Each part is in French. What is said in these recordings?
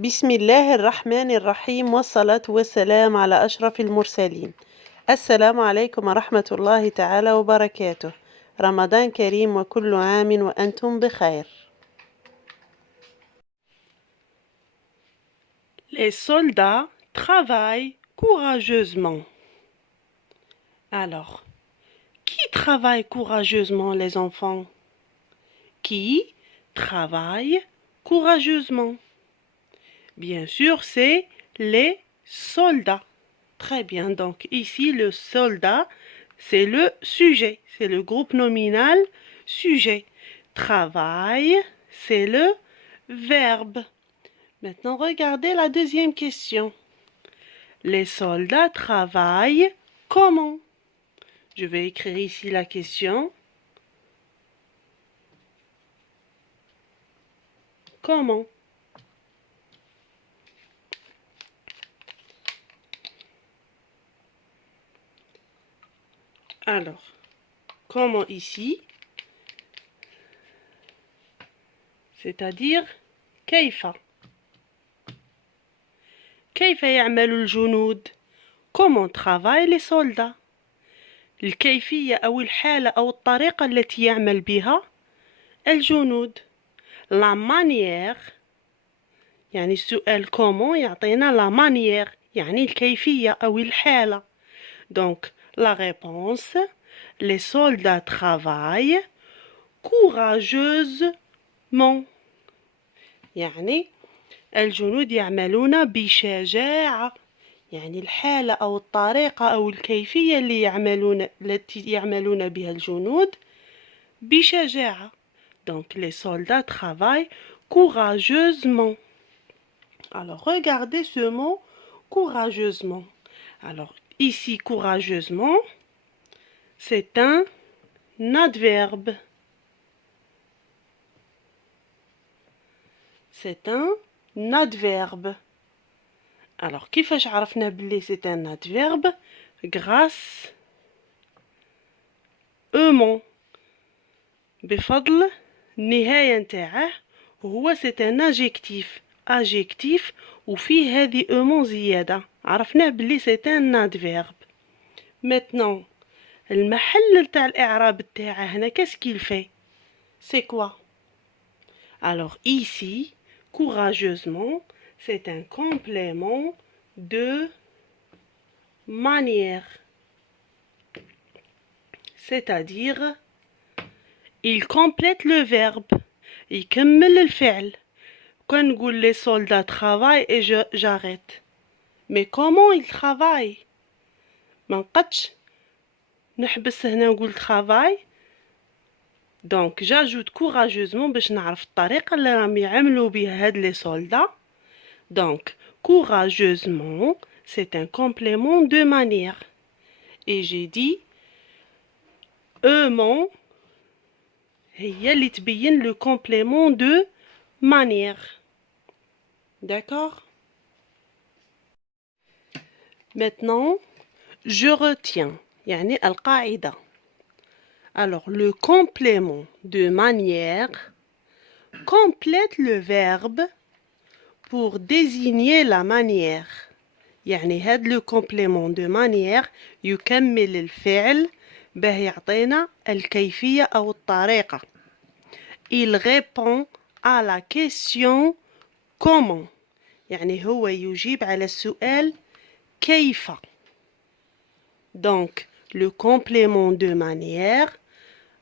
بسم الله الرحمن الرحيم والصلاة والسلام على أشرف المرسلين. السلام عليكم ورحمة الله تعالى وبركاته. رمضان كريم وكل عام وأنتم بخير. Les soldats travaillent courageusement. Alors, qui travaille courageusement, les enfants? Qui travaille courageusement? Bien sûr, c'est les soldats. Très bien, donc ici, le soldat, c'est le sujet, c'est le groupe nominal sujet. Travaille, c'est le verbe. Maintenant, regardez la deuxième question. Les soldats travaillent comment? Je vais écrire ici la question. Comment? Alors, comment ici? C'est-à-dire كيف. كيف يعمل الجنود؟ Comment travaillent les soldats? الكيفية أو الحالة أو الطريقة التي يعمل بها الجنود. La manière يعني السؤال comment يعطينا la manière يعني الكيفية أو الحالة. Donc la réponse, les soldats travaillent courageusement. يعني الجنود يعملون بشجاعة. يعني الحالة أو الطريقة أو الكيفية التي يعملون بها الجنود بشجاعة. Donc les soldats travaillent courageusement. Alors regardez ce mot courageusement. Alors ici courageusement, c'est un adverbe. C'est un adverbe. Alors كيفاش عرفنا بلي c'est un adverbe? Grâce أمون بفضل النهاية نتاعه هو c'est un adjectif وفيه هذه أمون زيادة عرفنا بلي c'est un adverbe. Maintenant المحل نتاع الإعراب نتاعه هنا qu'est-ce qu'il fait? C'est quoi? Alors ici courageusement c'est un complément de manière. C'est-à-dire il complète le verbe. يكمل الفعل. Quand نقول les soldats travaillent et j'arrête. Mais comment ils travaillent? ما نقدش نحبس هنا نقول travail. Donc j'ajoute courageusement باش نعرف الطريقة اللي راهم يعملوا بها هاد les soldats. Donc courageusement c'est un complément de manière. Et j'ai dit أمون هي اللي تبين le complément de manière. D'accord? Maintenant, je retiens. يعني القاعدة. Alors, le complément de manière complète le verbe pour désigner la manière. يعني هاد le complément de manière يكمل الفعل باه يعطينا الكيفية أو الطريقة. Il répond à la question comment. يعني هو يجيب على السؤال كيف. Donc le complément de manière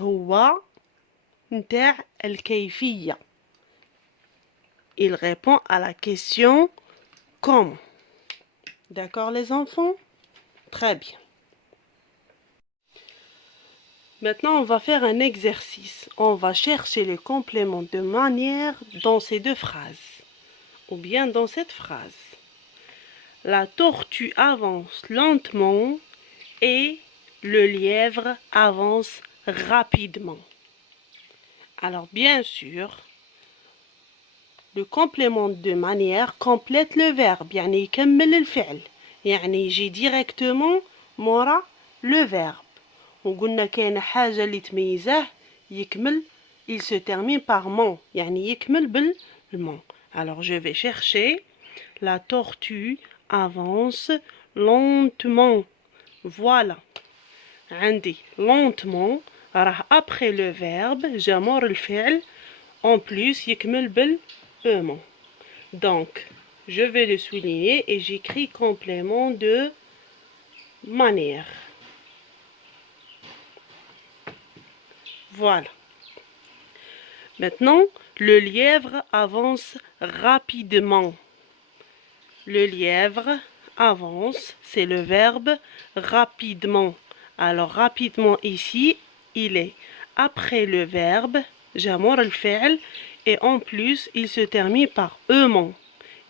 هو نتاع الكيفية. Il répond à la question comment. D'accord les enfants? Très bien. Maintenant, on va faire un exercice. On va chercher les compléments de manière dans ces deux phrases. Ou bien dans cette phrase. La tortue avance lentement et le lièvre avance rapidement. Alors, bien sûr, le complément de manière complète le verbe. يعني يكمل الفعل. يعني يجي directement مورا le verbe. وقلنا كاينة حاجة اللي تميزاه يكمل il se termine par mon يعني يكمل بالمون. Alors, je vais chercher. La tortue avance lentement. Voilà. عندي lentement راه après le verbe جمر الفعل en plus يكمل بالement. Donc, je vais le souligner et j'écris complément de manière. Voilà. Maintenant, le lièvre avance rapidement. Le lièvre avance, c'est le verbe rapidement. Alors, rapidement ici, il est après le verbe, جمر الفعل, et en plus, il se termine par ement.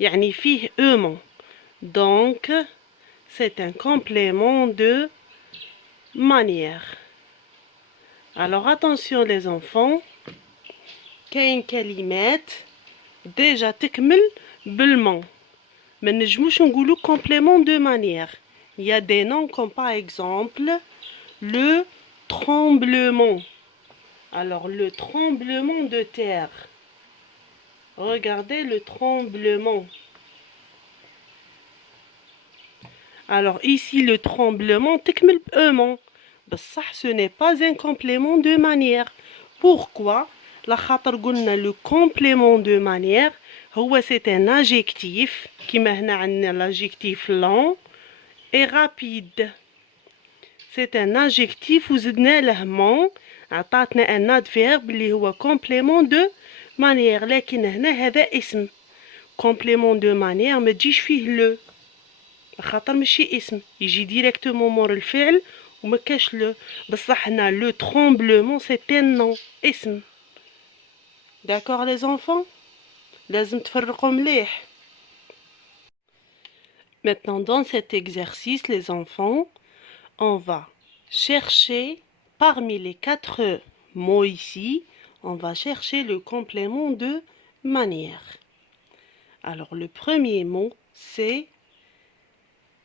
يعني فيه ement. Donc, c'est un complément de manière. Alors, attention les enfants. كاين كلمات déjà تكمل بالمون. ما نجموش نقولوا complément de manière. Il y a des noms comme par exemple le tremblement. Alors le tremblement de terre. Regardez le tremblement. Alors ici le tremblement تكمل بement. بصح ce n'est pas un complément de manière. Pourquoi? لخاطر قلنا le complément de manière هو c'est un adjectif كيما هنا عندنا l'adjectif lent et rapide. C'est un adjectif وزدنا له mon عطاتنا un adverbe اللي هو complément de manière. لكن هنا هذا اسم complément de manière ما تجيش فيه le خاطر ماشي اسم يجي ديريكتومون مور الفعل وما كاش le. بصح هنا le tremblement c'est un nom اسم. D'accord les enfants? لازم تفرقوا مليح. Maintenant dans cet exercice les enfants, on va chercher parmi les 4 mots ici, on va chercher le complément de manière. Alors le premier mot c'est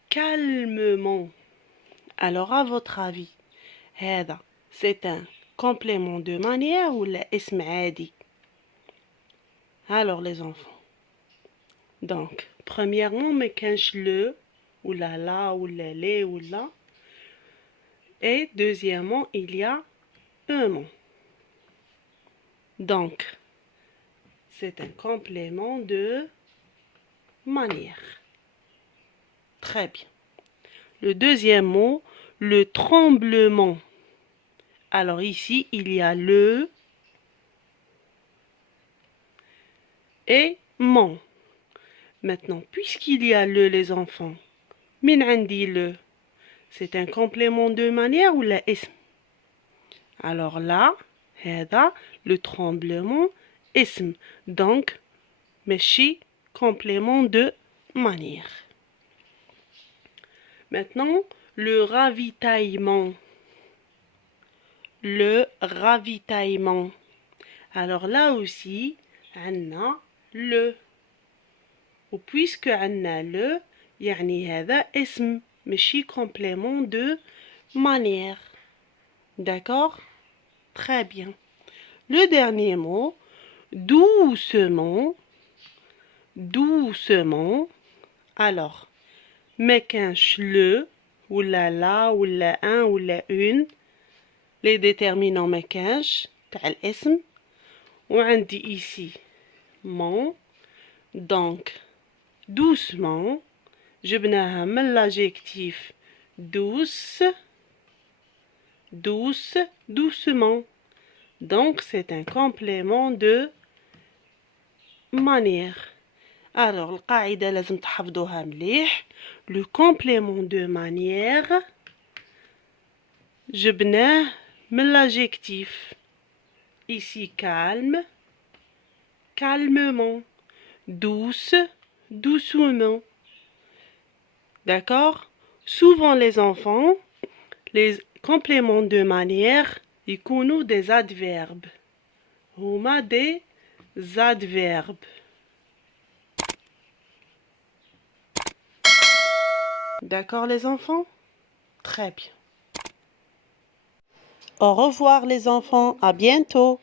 calmement. Alors à votre avis, هذا c'est un complément de manière ou la اسم عادي? Alors les enfants. Donc, premièrement, ما كانش le ou la ou les ou la. Et deuxièmement, il y a un mot. Donc, c'est un complément de manière. Très bien. Le deuxième mot, le tremblement. Alors ici, il y a le et mon. Maintenant, puisqu'il y a le, les enfants, min عندي le, c'est un complément de manière ou la اسم? Alors là, هذا le tremblement اسم. Donc, ماشي complément de manière. Maintenant, le ravitaillement. Le ravitaillement. Alors là aussi, on a le. Ou puisque on a le, يعني هذا اسم ماشي complément de manière. D'accord? Très bien. Le dernier mot, doucement. Doucement. Alors, ما كانش le, ou la, ou la un, ou la une. Les déterminants ما كانش تاع الاسم. وعندي ici mon. Donc, doucement, جبناها من l'adjectif douce, douce, doucement. Donc, c'est un complément de manière. Alors, القاعدة لازم تحفظوها مليح. Le complément de manière, جبناه من l'adjectif. Ici, calme, calmement. Douce, doucement. D'accord? Souvent les enfants, les compléments de manière, ils connaissent des adverbes. هما des adverbes. D'accord les enfants? Très bien. Au revoir les enfants, à bientôt.